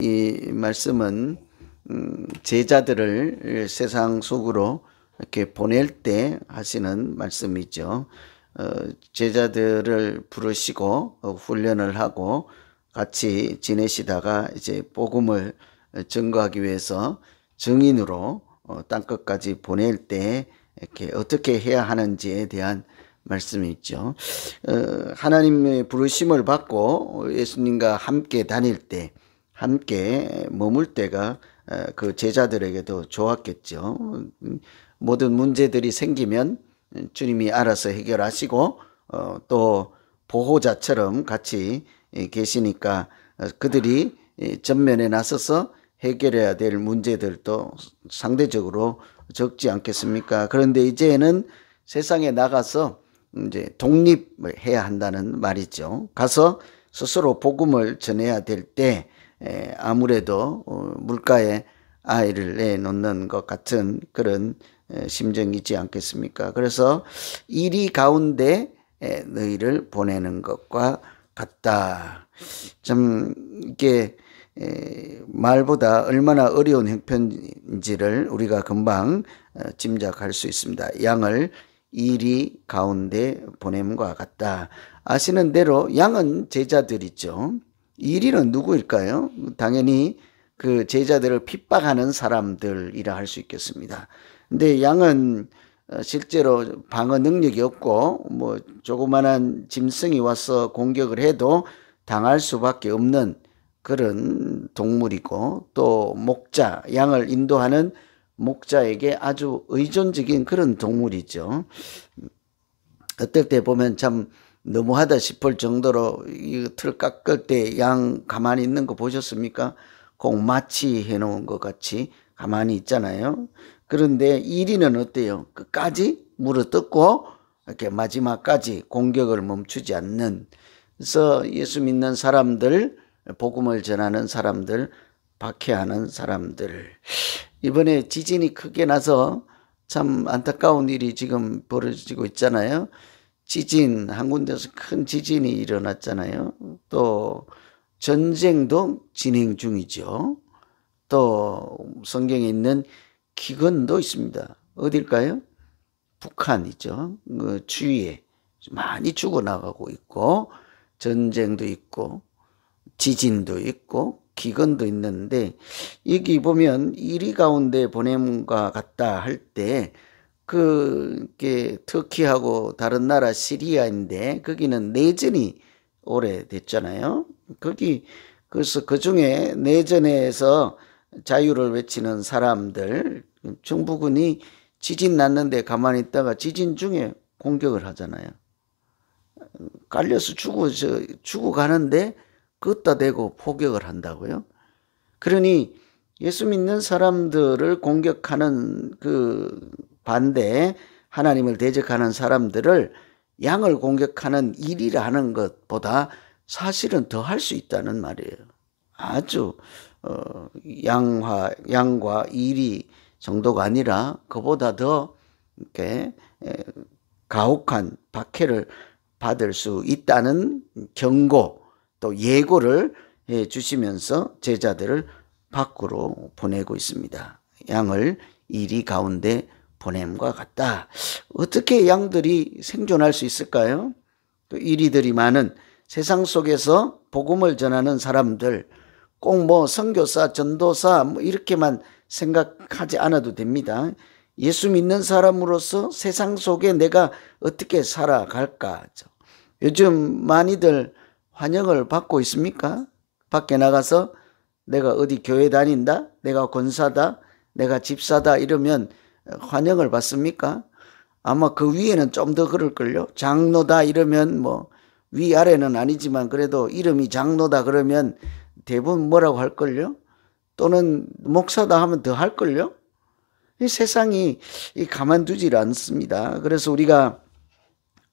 이 말씀은 제자들을 세상 속으로 이렇게 보낼 때 하시는 말씀이죠. 제자들을 부르시고 훈련을 하고 같이 지내시다가 이제 복음을 증거하기 위해서 증인으로 땅끝까지 보낼 때 이렇게 어떻게 해야 하는지에 대한 말씀이죠. 하나님의 부르심을 받고 예수님과 함께 다닐 때, 함께 머물 때가 그 제자들에게도 좋았겠죠. 모든 문제들이 생기면 주님이 알아서 해결하시고 또 보호자처럼 같이 계시니까 그들이 전면에 나서서 해결해야 될 문제들도 상대적으로 적지 않겠습니까? 그런데 이제는 세상에 나가서 이제 독립을 해야 한다는 말이죠. 가서 스스로 복음을 전해야 될 때 아무래도 물가에 아이를 내놓는 것 같은 그런 심정이지 않겠습니까? 그래서 이리 가운데 너희를 보내는 것과 같다. 참 이게 말보다 얼마나 어려운 형편인지를 우리가 금방 짐작할 수 있습니다. 양을 이리 가운데 보냄과 같다. 아시는 대로 양은 제자들이죠. 이리는 누구일까요? 당연히 그 제자들을 핍박하는 사람들이라 할 수 있겠습니다. 근데 양은 실제로 방어 능력이 없고 뭐 조그만한 짐승이 와서 공격을 해도 당할 수밖에 없는 그런 동물이고, 또 목자, 양을 인도하는 목자에게 아주 의존적인 그런 동물이죠. 어떨 때 보면 참 너무하다 싶을 정도로 이 틀 깎을 때 양 가만히 있는 거 보셨습니까? 꼭 마취 해놓은 것 같이 가만히 있잖아요. 그런데 이리는 어때요? 끝까지 물어뜯고 이렇게 마지막까지 공격을 멈추지 않는. 그래서 예수 믿는 사람들, 복음을 전하는 사람들, 박해하는 사람들. 이번에 지진이 크게 나서 참 안타까운 일이 지금 벌어지고 있잖아요. 지진, 한 군데서 큰 지진이 일어났잖아요. 또 전쟁도 진행 중이죠. 또 성경에 있는 기근도 있습니다. 어딜까요? 북한이죠. 그 주위에 많이 죽어나가고 있고, 전쟁도 있고 지진도 있고 기근도 있는데, 여기 보면 이리 가운데 보냄과 같다 할 때 그게 터키하고 다른 나라 시리아인데 거기는 내전이 오래됐잖아요. 그래서 그 중에 내전에서 자유를 외치는 사람들, 정부군이 지진 났는데 가만히 있다가 지진 중에 공격을 하잖아요. 깔려서 죽어가는데 걷다 대고 포격을 한다고요. 그러니 예수 믿는 사람들을 공격하는 그 반대에 하나님을 대적하는 사람들을 양을 공격하는 일이라 하는 것보다 사실은 더 할 수 있다는 말이에요. 아주 양과 일이 정도가 아니라 그보다 더 이렇게 가혹한 박해를 받을 수 있다는 경고, 또 예고를 해 주시면서 제자들을 밖으로 보내고 있습니다. 양을 이리 가운데 보냄과 같다. 어떻게 양들이 생존할 수 있을까요? 또 이리들이 많은 세상 속에서 복음을 전하는 사람들, 꼭 뭐 선교사, 전도사 뭐 이렇게만 생각하지 않아도 됩니다. 예수 믿는 사람으로서 세상 속에 내가 어떻게 살아갈까? 요즘 많이들 환영을 받고 있습니까? 밖에 나가서 내가 어디 교회 다닌다, 내가 권사다, 내가 집사다 이러면 환영을 받습니까? 아마 그 위에는 좀 더 그럴걸요. 장로다 이러면 뭐 위아래는 아니지만 그래도 이름이 장로다 그러면 대부분 뭐라고 할걸요? 또는 목사다 하면 더 할걸요? 이 세상이 가만두질 않습니다. 그래서 우리가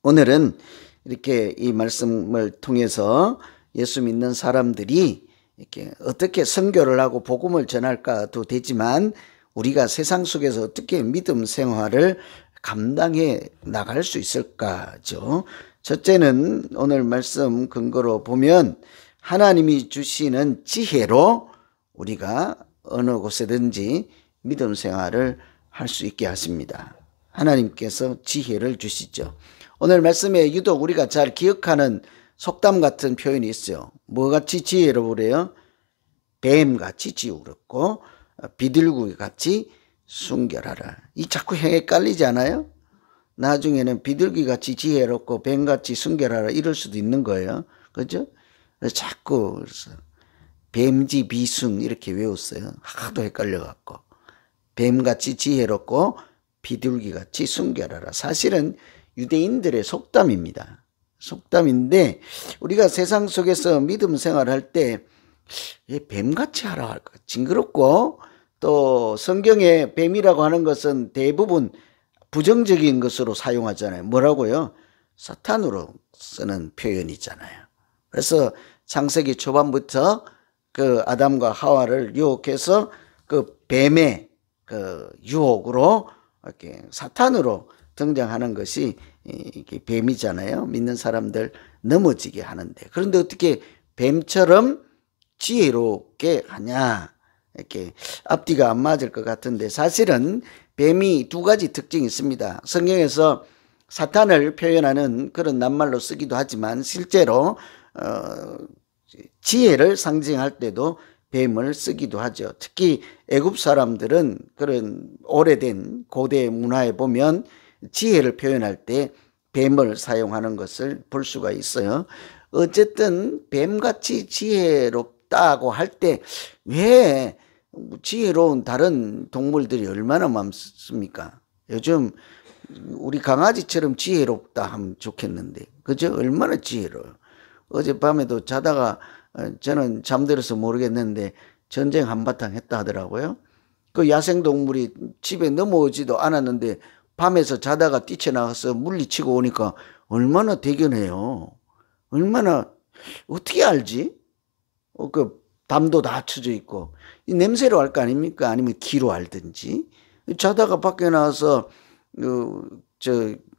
오늘은 이렇게 이 말씀을 통해서 예수 믿는 사람들이 이렇게 어떻게 선교를 하고 복음을 전할까도 되지만, 우리가 세상 속에서 어떻게 믿음 생활을 감당해 나갈 수 있을까죠. 첫째는 오늘 말씀 근거로 보면 하나님이 주시는 지혜로 우리가 어느 곳에든지 믿음 생활을 할 수 있게 하십니다. 하나님께서 지혜를 주시죠. 오늘 말씀에 유독 우리가 잘 기억하는 속담 같은 표현이 있어요. 뭐같이 지혜로우래요? 뱀같이 지혜롭고 비둘기같이 순결하라. 이 자꾸 헷갈리지 않아요? 나중에는 비둘기같이 지혜롭고 뱀같이 순결하라 이럴 수도 있는 거예요. 그죠? 자꾸 뱀지 비순 이렇게 외웠어요. 하도 헷갈려갖고. 뱀같이 지혜롭고 비둘기같이 순결하라. 사실은 유대인들의 속담입니다. 속담인데 우리가 세상 속에서 믿음 생활할 때 뱀같이 하라 할까? 징그럽고 또 성경에 뱀이라고 하는 것은 대부분 부정적인 것으로 사용하잖아요. 뭐라고요? 사탄으로 쓰는 표현이잖아요. 그래서 창세기 초반부터 그 아담과 하와를 유혹해서 그 뱀의 그 유혹으로 이렇게 사탄으로 등장하는 것이 이게 뱀이잖아요. 믿는 사람들 넘어지게 하는데. 그런데 어떻게 뱀처럼 지혜롭게 하냐? 이렇게 앞뒤가 안 맞을 것 같은데 사실은 뱀이 두 가지 특징이 있습니다. 성경에서 사탄을 표현하는 그런 낱말로 쓰기도 하지만 실제로 지혜를 상징할 때도 뱀을 쓰기도 하죠. 특히 애굽 사람들은 그런 오래된 고대 문화에 보면 지혜를 표현할 때 뱀을 사용하는 것을 볼 수가 있어요. 어쨌든 뱀같이 지혜롭다고 할 때 왜 지혜로운 다른 동물들이 얼마나 많습니까? 요즘 우리 강아지처럼 지혜롭다 하면 좋겠는데, 그죠? 얼마나 지혜로워요. 어젯밤에도 자다가 저는 잠들어서 모르겠는데 전쟁 한바탕 했다 하더라고요. 그 야생동물이 집에 넘어오지도 않았는데 밤에서 자다가 뛰쳐나가서 물리치고 오니까 얼마나 대견해요. 얼마나 어떻게 알지? 그 담도 다 쳐져 있고 이 냄새로 알 거 아닙니까? 아니면 귀로 알든지. 자다가 밖에 나와서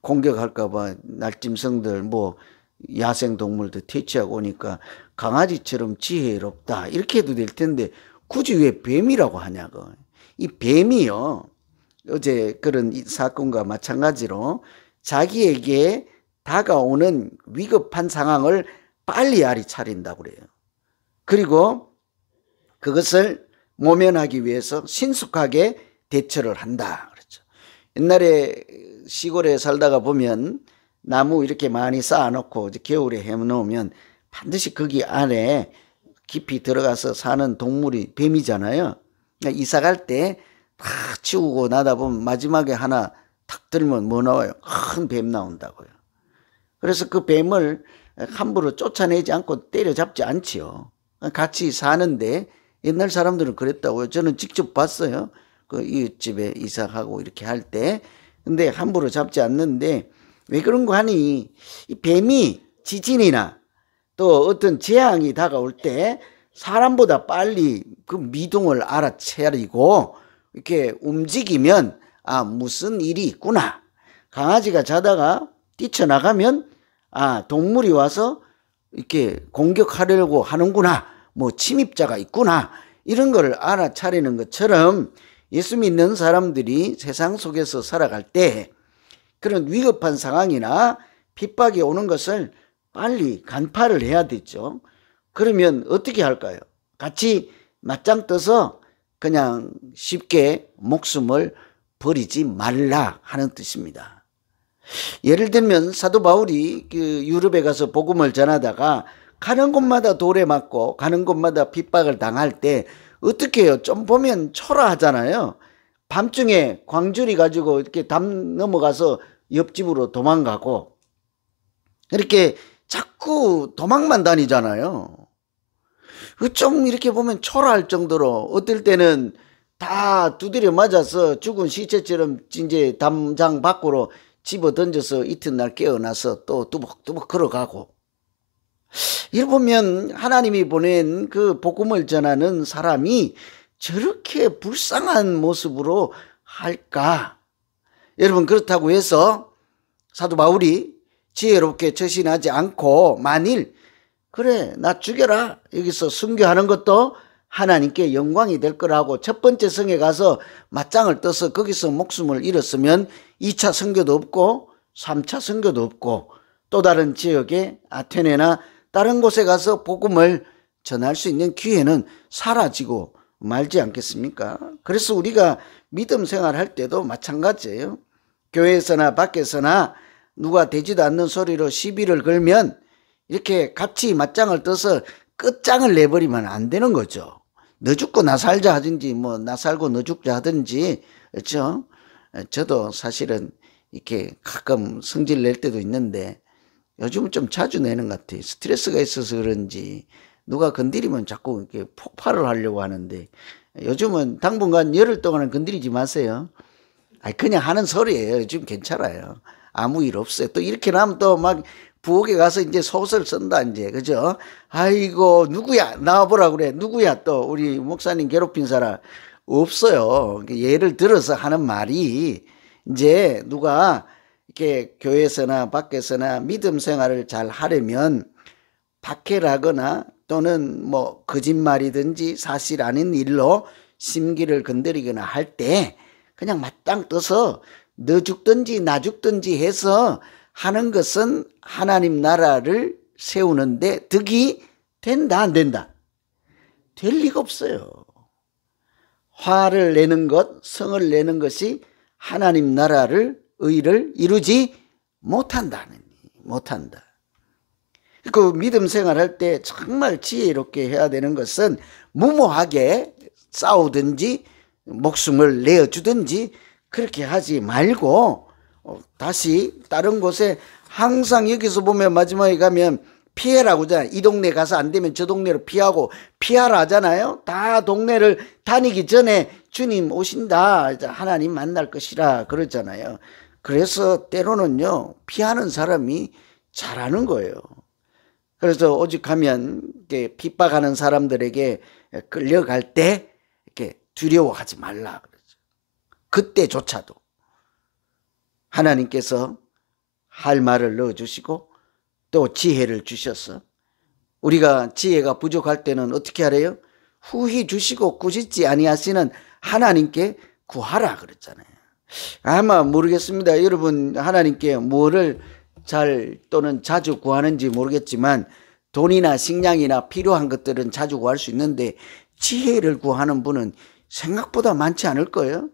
공격할까봐 날짐승들 뭐 야생동물들 퇴치하고 오니까 강아지처럼 지혜롭다 이렇게 해도 될 텐데 굳이 왜 뱀이라고 하냐고. 이 뱀이요, 어제 그런 사건과 마찬가지로 자기에게 다가오는 위급한 상황을 빨리 알아차린다고 그래요. 그리고 그것을 모면하기 위해서 신속하게 대처를 한다 그렇죠. 옛날에 시골에 살다가 보면 나무 이렇게 많이 쌓아놓고 겨울에 해놓으면 반드시 거기 안에 깊이 들어가서 사는 동물이 뱀이잖아요. 그러니까 이사 갈 때 다 치우고 나다 보면 마지막에 하나 탁 들면 뭐 나와요? 큰 뱀 나온다고요. 그래서 그 뱀을 함부로 쫓아내지 않고 때려잡지 않지요. 같이 사는데 옛날 사람들은 그랬다고요. 저는 직접 봤어요. 그 이웃집에 이사하고 이렇게 할 때. 근데 함부로 잡지 않는데 왜 그런 거 하니 이 뱀이 지진이나 또 어떤 재앙이 다가올 때 사람보다 빨리 그 미동을 알아차리고 이렇게 움직이면 아 무슨 일이 있구나. 강아지가 자다가 뛰쳐나가면 아 동물이 와서 이렇게 공격하려고 하는구나. 뭐 침입자가 있구나. 이런 거를 알아차리는 것처럼 예수 믿는 사람들이 세상 속에서 살아갈 때 그런 위급한 상황이나 핍박이 오는 것을 빨리 간파를 해야 되죠. 그러면 어떻게 할까요? 같이 맞짱 떠서 그냥 쉽게 목숨을 버리지 말라 하는 뜻입니다. 예를 들면 사도 바울이 그 유럽에 가서 복음을 전하다가 가는 곳마다 돌에 맞고 가는 곳마다 핍박을 당할 때 어떻게 해요? 좀 보면 초라하잖아요. 밤중에 광주리 가지고 이렇게 담 넘어가서 옆집으로 도망가고 이렇게 자꾸 도망만 다니잖아요. 좀 이렇게 보면 초라할 정도로 어떨 때는 다 두드려 맞아서 죽은 시체처럼 이제 담장 밖으로 집어 던져서 이튿날 깨어나서 또 뚜벅뚜벅 걸어가고. 이를 보면 하나님이 보낸 그 복음을 전하는 사람이 저렇게 불쌍한 모습으로 할까? 여러분 그렇다고 해서 사도 바울이 지혜롭게 처신하지 않고 만일 그래 나 죽여라 여기서 순교하는 것도 하나님께 영광이 될 거라고 첫 번째 성에 가서 맞짱을 떠서 거기서 목숨을 잃었으면 2차 선교도 없고 3차 선교도 없고 또 다른 지역에 아테네나 다른 곳에 가서 복음을 전할 수 있는 기회는 사라지고 말지 않겠습니까? 그래서 우리가 믿음 생활할 때도 마찬가지예요. 교회에서나 밖에서나 누가 되지도 않는 소리로 시비를 걸면 이렇게 같이 맞짱을 떠서 끝장을 내버리면 안 되는 거죠. 너 죽고 나 살자 하든지 뭐 나 살고 너 죽자 하든지, 그렇죠? 저도 사실은 이렇게 가끔 성질 낼 때도 있는데 요즘은 좀 자주 내는 것 같아요. 스트레스가 있어서 그런지 누가 건드리면 자꾸 이렇게 폭발을 하려고 하는데 요즘은 당분간 열흘 동안은 건드리지 마세요. 그냥 하는 소리예요. 요즘 괜찮아요. 아무 일 없어요. 또 이렇게 나면 또 막 부엌에 가서 이제 소설 쓴다 이제, 그죠? 아이고 누구야 나와보라 그래. 누구야 또 우리 목사님 괴롭힌 사람 없어요. 예를 들어서 하는 말이 이제 누가 이렇게 교회에서나 밖에서나 믿음 생활을 잘 하려면 박해를 하거나 또는 뭐 거짓말이든지 사실 아닌 일로 심기를 건드리거나 할 때 그냥 맞땅 떠서 너 죽든지 나 죽든지 해서 하는 것은 하나님 나라를 세우는데 득이 된다 안 된다? 될 리가 없어요. 화를 내는 것, 성을 내는 것이 하나님 나라를 의를 이루지 못한다. 그 믿음 생활할 때 정말 지혜롭게 해야 되는 것은 무모하게 싸우든지 목숨을 내어주든지 그렇게 하지 말고 다시 다른 곳에 항상 여기서 보면 마지막에 가면 피해라고 하잖아요. 이 동네 가서 안 되면 저 동네로 피하고 피하라 하잖아요. 다 동네를 다니기 전에 주님 오신다, 하나님 만날 것이라 그러잖아요. 그래서 때로는요 피하는 사람이 잘하는 거예요. 그래서 오죽하면 이렇게 핍박하는 사람들에게 끌려갈 때 이렇게 두려워하지 말라 그러죠. 그때조차도 하나님께서 할 말을 넣어주시고 또 지혜를 주셔서 우리가 지혜가 부족할 때는 어떻게 하래요? 후히 주시고 꾸짖지 아니하시는 하나님께 구하라 그랬잖아요. 아마 모르겠습니다. 여러분 하나님께 뭐를 잘 또는 자주 구하는지 모르겠지만 돈이나 식량이나 필요한 것들은 자주 구할 수 있는데 지혜를 구하는 분은 생각보다 많지 않을 거예요.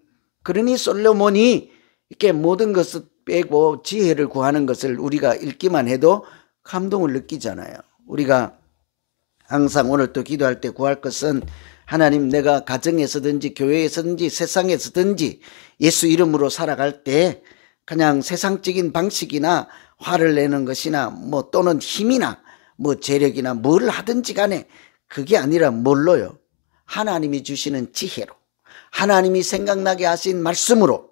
그러니 솔로몬이 이렇게 모든 것을 빼고 지혜를 구하는 것을 우리가 읽기만 해도 감동을 느끼잖아요. 우리가 항상 오늘 또 기도할 때 구할 것은 하나님 내가 가정에서든지 교회에서든지 세상에서든지 예수 이름으로 살아갈 때 그냥 세상적인 방식이나 화를 내는 것이나 뭐 또는 힘이나 뭐 재력이나 뭘 하든지 간에 그게 아니라 뭘로요? 하나님이 주시는 지혜로, 하나님이 생각나게 하신 말씀으로,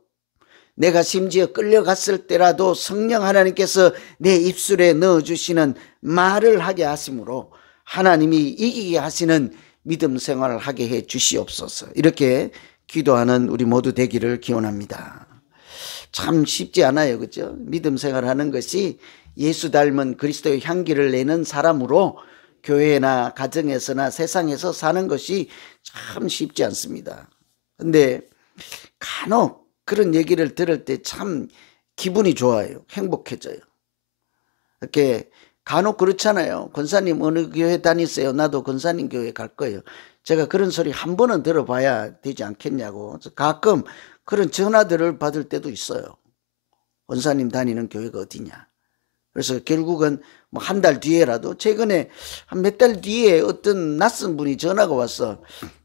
내가 심지어 끌려갔을 때라도 성령 하나님께서 내 입술에 넣어주시는 말을 하게 하심으로 하나님이 이기게 하시는 믿음 생활을 하게 해 주시옵소서. 이렇게 기도하는 우리 모두 되기를 기원합니다. 참 쉽지 않아요, 그죠? 믿음 생활하는 것이 예수 닮은 그리스도의 향기를 내는 사람으로 교회나 가정에서나 세상에서 사는 것이 참 쉽지 않습니다. 근데 간혹 그런 얘기를 들을 때 참 기분이 좋아요. 행복해져요. 이렇게 간혹 그렇잖아요. 권사님 어느 교회 다니세요? 나도 권사님 교회 갈 거예요. 제가 그런 소리 한 번은 들어봐야 되지 않겠냐고. 가끔 그런 전화들을 받을 때도 있어요. 권사님 다니는 교회가 어디냐. 그래서 결국은 뭐 한 달 뒤에라도, 최근에 한 몇 달 뒤에 어떤 낯선 분이 전화가 왔어.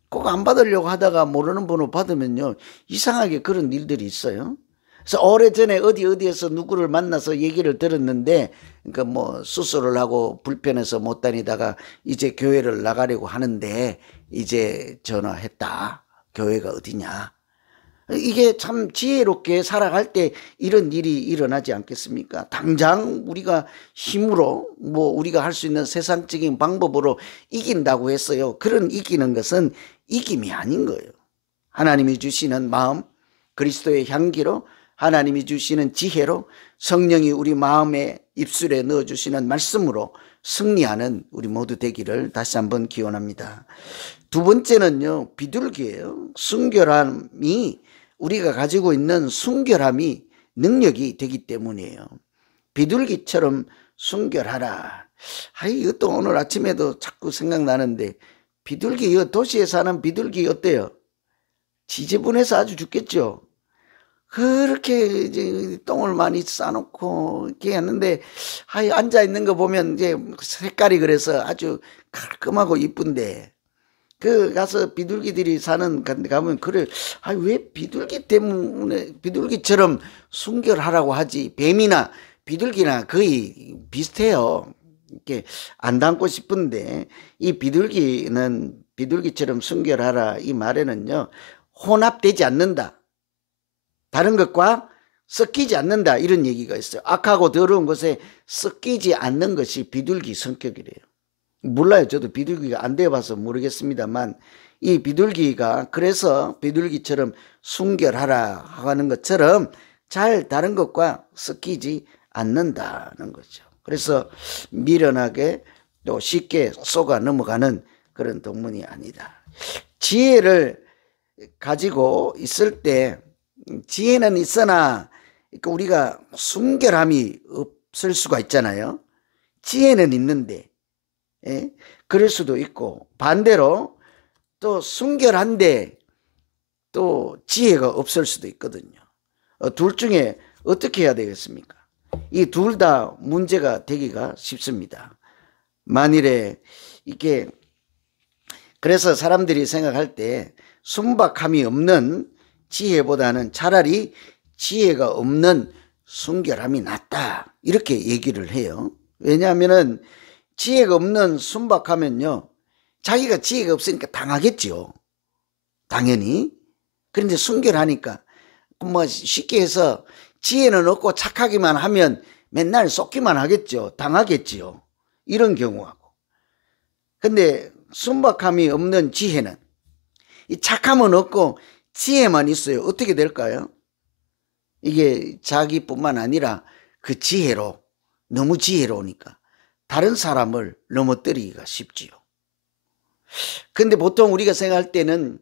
꼭 안 받으려고 하다가 모르는 번호 받으면요 이상하게 그런 일들이 있어요. 그래서 오래전에 어디에서 누구를 만나서 얘기를 들었는데, 그러니까 뭐 수술을 하고 불편해서 못 다니다가 이제 교회를 나가려고 하는데 이제 전화했다. 교회가 어디냐. 이게 참 지혜롭게 살아갈 때 이런 일이 일어나지 않겠습니까? 당장 우리가 힘으로 뭐 우리가 할 수 있는 세상적인 방법으로 이긴다고 했어요. 그런 이기는 것은 이김이 아닌 거예요. 하나님이 주시는 마음, 그리스도의 향기로, 하나님이 주시는 지혜로, 성령이 우리 마음에 입술에 넣어주시는 말씀으로 승리하는 우리 모두 되기를 다시 한번 기원합니다. 두 번째는요, 비둘기예요. 순결함이, 우리가 가지고 있는 순결함이 능력이 되기 때문이에요. 비둘기처럼 순결하라. 이것도 오늘 아침에도 자꾸 생각나는데, 비둘기, 도시에 사는 비둘기 어때요? 지저분해서 아주 죽겠죠. 그렇게 이제 똥을 많이 싸놓고 이렇게 했는데, 앉아 있는 거 보면 이제 색깔이 그래서 아주 깔끔하고 이쁜데, 가서 비둘기들이 사는 데 가면, 그래, 왜 비둘기 때문에 비둘기처럼 순결하라고 하지? 뱀이나 비둘기나 거의 비슷해요. 이렇게 안 닮고 싶은데, 이 비둘기는 비둘기처럼 순결하라, 이 말에는요, 혼합되지 않는다, 다른 것과 섞이지 않는다, 이런 얘기가 있어요. 악하고 더러운 것에 섞이지 않는 것이 비둘기 성격이래요. 몰라요. 저도 비둘기가 안 돼봐서 모르겠습니다만, 이 비둘기가 그래서 비둘기처럼 순결하라 하는 것처럼 잘 다른 것과 섞이지 않는다는 거죠. 그래서 미련하게 또 쉽게 속아 넘어가는 그런 동문이 아니다. 지혜를 가지고 있을 때, 지혜는 있으나 우리가 순결함이 없을 수가 있잖아요. 지혜는 있는데, 그럴 수도 있고, 반대로 또 순결한데 또 지혜가 없을 수도 있거든요. 둘 중에 어떻게 해야 되겠습니까? 이 둘 다 문제가 되기가 쉽습니다. 만일에 이게, 그래서 사람들이 생각할 때 순박함이 없는 지혜보다는 차라리 지혜가 없는 순결함이 낫다, 이렇게 얘기를 해요. 왜냐하면은 지혜가 없는 순박하면요, 자기가 지혜가 없으니까 당하겠죠. 당연히. 그런데 순결하니까, 쉽게 해서 지혜는 없고 착하기만 하면 맨날 쏟기만 하겠죠. 당하겠지요. 이런 경우하고. 근데 순박함이 없는 지혜는, 이 착함은 없고 지혜만 있어요. 어떻게 될까요? 이게 자기뿐만 아니라 그 지혜로, 너무 지혜로우니까 다른 사람을 넘어뜨리기가 쉽지요. 근데 보통 우리가 생각할 때는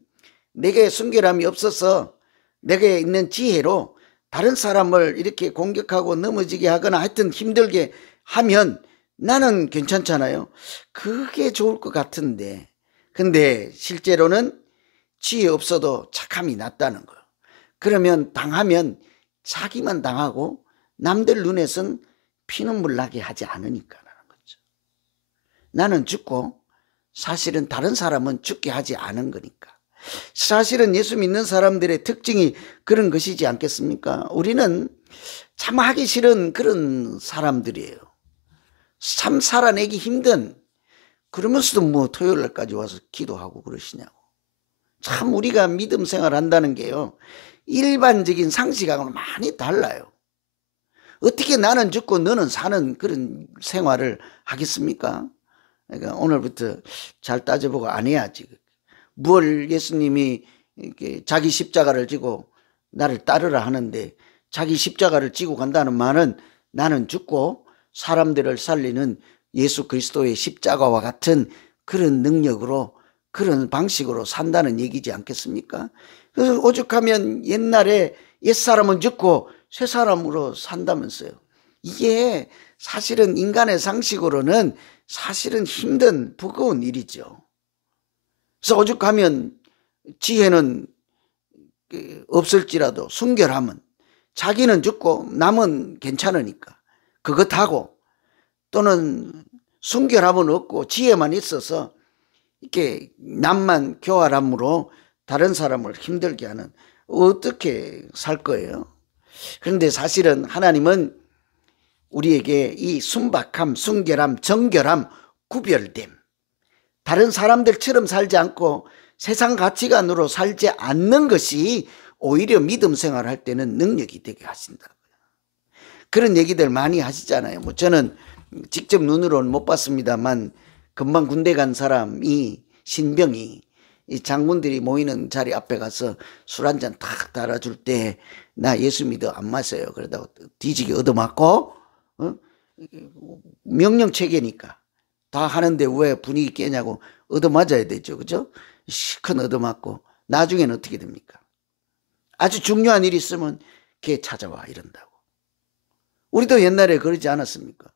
내게 순결함이 없어서 내게 있는 지혜로 다른 사람을 이렇게 공격하고 넘어지게 하거나 하여튼 힘들게 하면 나는 괜찮잖아요. 그게 좋을 것 같은데, 근데 실제로는 지혜 없어도 착함이 낫다는 거예요. 그러면 당하면 자기만 당하고 남들 눈에선 피눈물 나게 하지 않으니까라는 거죠. 나는 죽고 사실은 다른 사람은 죽게 하지 않은 거니까. 사실은 예수 믿는 사람들의 특징이 그런 것이지 않겠습니까? 우리는 참 하기 싫은 그런 사람들이에요. 참 살아내기 힘든, 그러면서도 뭐 토요일 날까지 와서 기도하고 그러시냐고. 참 우리가 믿음 생활한다는 게요, 일반적인 상식하고는 많이 달라요. 어떻게 나는 죽고 너는 사는 그런 생활을 하겠습니까? 그러니까 오늘부터 잘 따져보고 안 해야지. 뭘 예수님이 이렇게 자기 십자가를 지고 나를 따르라 하는데, 자기 십자가를 지고 간다는 말은 나는 죽고 사람들을 살리는 예수 그리스도의 십자가와 같은 그런 능력으로, 그런 방식으로 산다는 얘기지 않겠습니까? 그래서 오죽하면 옛날에 옛사람은 죽고 새사람으로 산다면서요. 이게 사실은 인간의 상식으로는 사실은 힘든 버거운 일이죠. 그래서 오죽하면 지혜는 없을지라도 순결함은, 자기는 죽고 남은 괜찮으니까 그것하고, 또는 순결함은 없고 지혜만 있어서 이렇게 남만 교활함으로 다른 사람을 힘들게 하는, 어떻게 살 거예요? 그런데 사실은 하나님은 우리에게 이 순박함, 순결함, 정결함, 구별됨, 다른 사람들처럼 살지 않고 세상 가치관으로 살지 않는 것이 오히려 믿음 생활할 때는 능력이 되게 하신다고요. 그런 얘기들 많이 하시잖아요. 뭐 저는 직접 눈으로는 못 봤습니다만, 금방 군대 간 사람이, 신병이 이 장군들이 모이는 자리 앞에 가서 술 한 잔 탁 달아줄 때, 나 예수 믿어 안 마셔요, 그러다가 뒤지게 얻어맞고, 명령 체계니까 다 하는데 왜 분위기 깨냐고 얻어맞아야 되죠. 그죠? 시큰 얻어맞고 나중에는 어떻게 됩니까? 아주 중요한 일이 있으면 걔 찾아와 이런다고. 우리도 옛날에 그러지 않았습니까?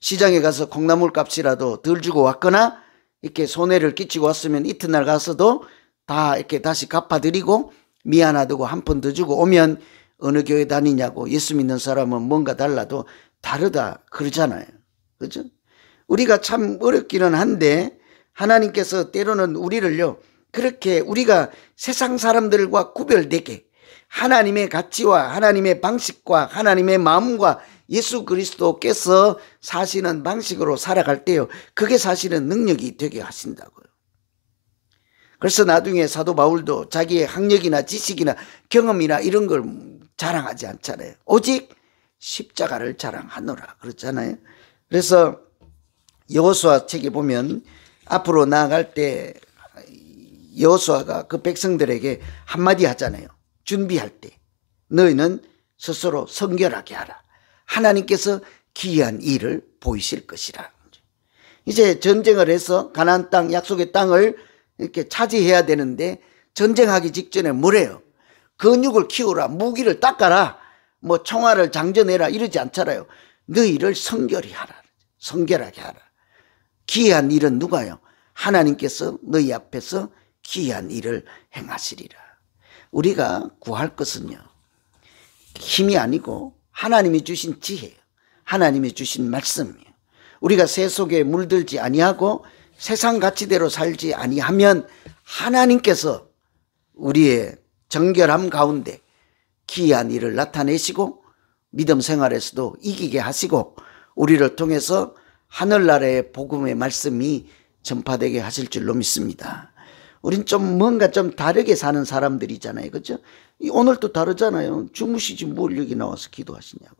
시장에 가서 콩나물 값이라도 덜 주고 왔거나 이렇게 손해를 끼치고 왔으면 이튿날 가서도 다 이렇게 다시 갚아드리고 미안하다고 한 푼 더 주고 오면 어느 교회 다니냐고 예수 믿는 사람은 뭔가 달라도 다르다 그러잖아요. 그죠? 우리가 참 어렵기는 한데 하나님께서 때로는 우리를요 그렇게 우리가 세상 사람들과 구별되게 하나님의 가치와 하나님의 방식과 하나님의 마음과 예수 그리스도께서 사시는 방식으로 살아갈 때요 그게 사실은 능력이 되게 하신다고요. 그래서 나중에 사도 바울도 자기의 학력이나 지식이나 경험이나 이런 걸 자랑하지 않잖아요. 오직 십자가를 자랑하노라 그렇잖아요. 그래서 여호수아 책에 보면 앞으로 나아갈 때 여호수아가 그 백성들에게 한마디 하잖아요. 준비할 때 너희는 스스로 성결하게 하라. 하나님께서 기이한 일을 보이실 것이라. 이제 전쟁을 해서 가나안 땅 약속의 땅을 이렇게 차지해야 되는데 전쟁하기 직전에 뭐래요? 근육을 키우라, 무기를 닦아라, 뭐 총알을 장전해라 이러지 않잖아요. 너희를 성결히 하라. 성결하게 하라. 기이한 일은 누가요? 하나님께서 너희 앞에서 기이한 일을 행하시리라. 우리가 구할 것은요 힘이 아니고 하나님이 주신 지혜예요. 하나님이 주신 말씀이에요. 우리가 새 속에 물들지 아니하고 세상 가치대로 살지 아니하면 하나님께서 우리의 정결함 가운데 기이한 일을 나타내시고 믿음 생활에서도 이기게 하시고 우리를 통해서 하늘나라의 복음의 말씀이 전파되게 하실 줄로 믿습니다. 우린 좀 뭔가 좀 다르게 사는 사람들이잖아요. 그렇죠? 오늘도 다르잖아요. 주무시지 뭘 여기 나와서 기도하시냐고.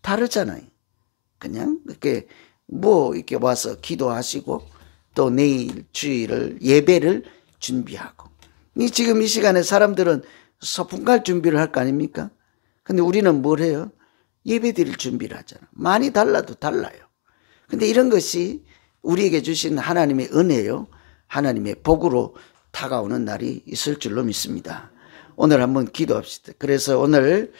다르잖아요. 그냥 이렇게 이렇게 와서 기도하시고 또 내일 주일을 예배를 준비하고. 지금 이 시간에 사람들은 소풍 갈 준비를 할 거 아닙니까? 근데 우리는 뭘 해요? 예배 드릴 준비를 하잖아. 많이 달라도 달라요. 근데 이런 것이 우리에게 주신 하나님의 은혜요. 하나님의 복으로 다가오는 날이 있을 줄로 믿습니다. 오늘 한번 기도합시다. 그래서 오늘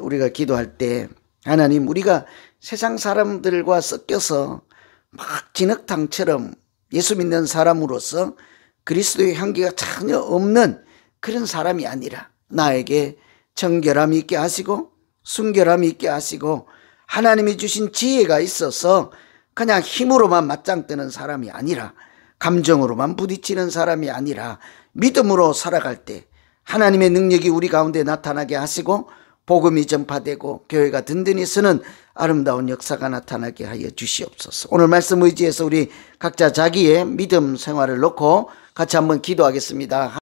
우리가 기도할 때 하나님 우리가 세상 사람들과 섞여서 막 진흙탕처럼 예수 믿는 사람으로서 그리스도의 향기가 전혀 없는 그런 사람이 아니라 나에게 정결함이 있게 하시고 순결함이 있게 하시고 하나님이 주신 지혜가 있어서 그냥 힘으로만 맞짱 뜨는 사람이 아니라 감정으로만 부딪히는 사람이 아니라 믿음으로 살아갈 때 하나님의 능력이 우리 가운데 나타나게 하시고 복음이 전파되고 교회가 든든히 서는 아름다운 역사가 나타나게 하여 주시옵소서. 오늘 말씀 의지해서 우리 각자 자기의 믿음 생활을 놓고 같이 한번 기도하겠습니다.